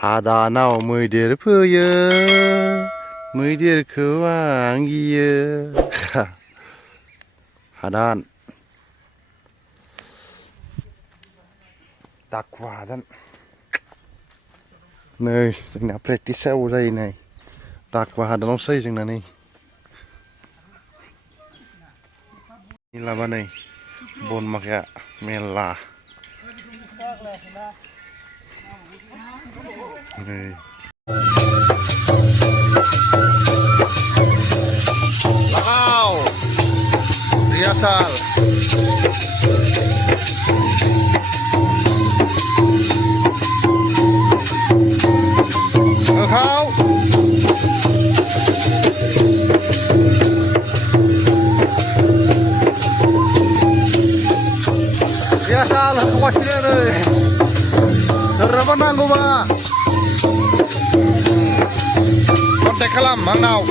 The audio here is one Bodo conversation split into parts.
हादानाव मैदेर फैयो मैदेरखौ आं गियो हादान दाखुवा हादान नै जोंना प्रेक्टिसाव जायो नै दाखुवा हादानावसो जायो जोंना नै लाबा नै बन माखाया मेरला नै लागाव रिहार्साल होखाव रिहार्साल होखागासिनो नै सोरबा नांगौबा कन्टेक्ट खालाम आंनाव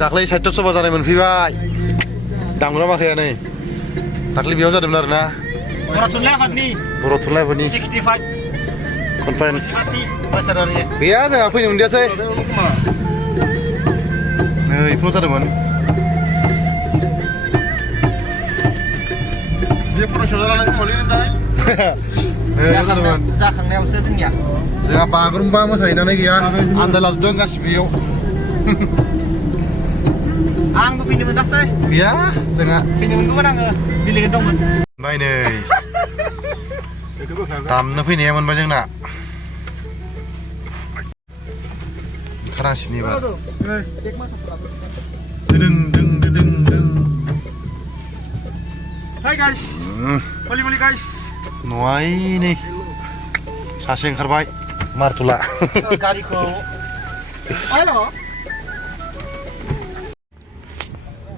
दाख्लै साहित्य सभा जानाय मोनफैबाय दामग्रा माखाया नै दाख्लै बेयाव जादोंमोन आरोना बर' थुनलाइ आफादनि 65 कनफारेन्स गैया जोंहा फैनो मोनदियासै नै बेफोराव जादोंमोन बे फरायसालियाव लानाय खोमालै जाखांनायावसो जोंहा बागुरुम्बा मोसाहैनानै गैया आन्दायलाजोबदों गासिबो बेयाव आंबो फैनो मोनासै गैया जोंहा फैनो मोनगौमोन आङो बिलेगेट दंमोन ओमफ्राय नै दामनो फैनाया मोनबाय जोंना ओंखारनांसिगोन एबार दों दों दों दों हाय गाइस मलि गाइस न'आय नै सासे ओंखारबाय मारथुला गारिखौ हेल'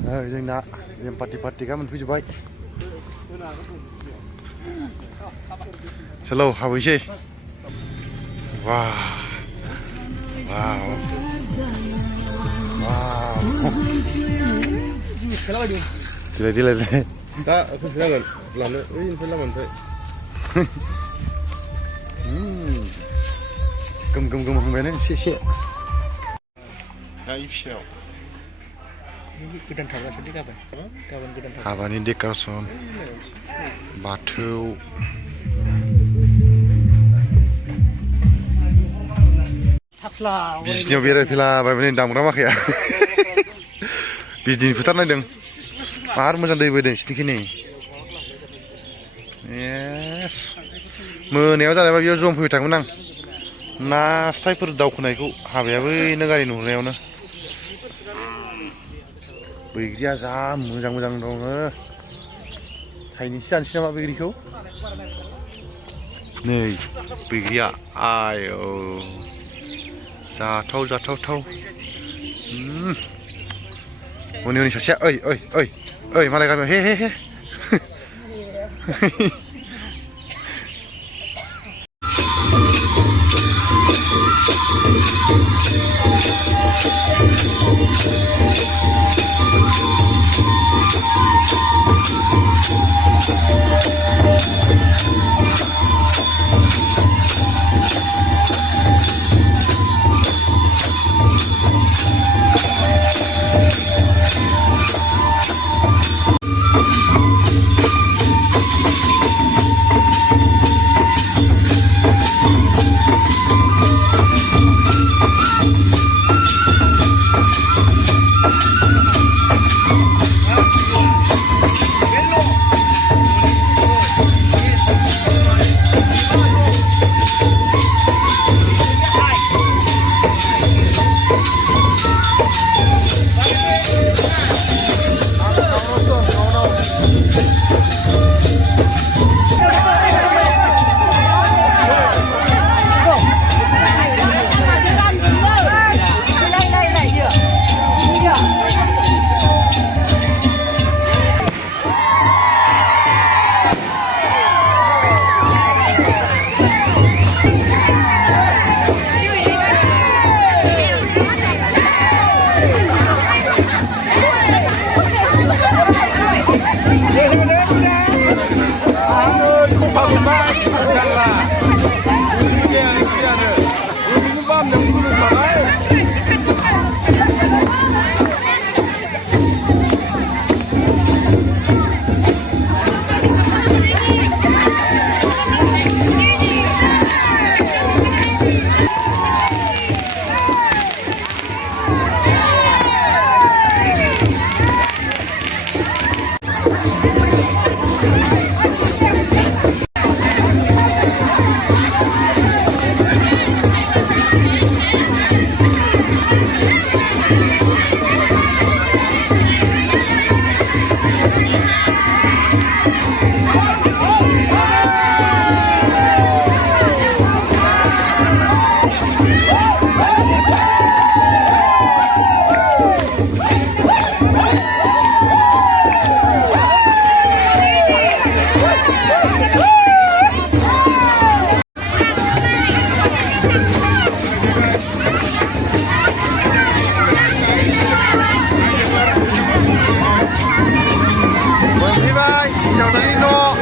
जोंना पार्टिका मोनफैजोबबाय चलो हाबहैसै वाव वाव वाव देलाय दा फैफिनांगोन लानो ओइनिफ्राय लामानिफ्राय गोम हांबायानो एसे दा फिसायाव गोदान थांगासिनो गाबोन गोदान थांगासिनो हाबानि डेक'रेसन बाथौ बिजनियाव बेरायफैलाबाय दामग्रा माखाया बिजनिनि फोथार नायदों मार मोजां दै बोदों सिथिखिनि मोनायाव जानायबा बेयाव जम फैबाय थागौमोन आं नास्रायफोर दावखोनायखौ हाबायाबो नो गारि नुहुरनायावनो बैग्रिया जा मोजां दङ थाइनैसो जानोसै नामा बैग्रिखौ नै बैग्रिया आयौ जाथाव हनै सासेया ओइ मालाय गामियाव हे dari no.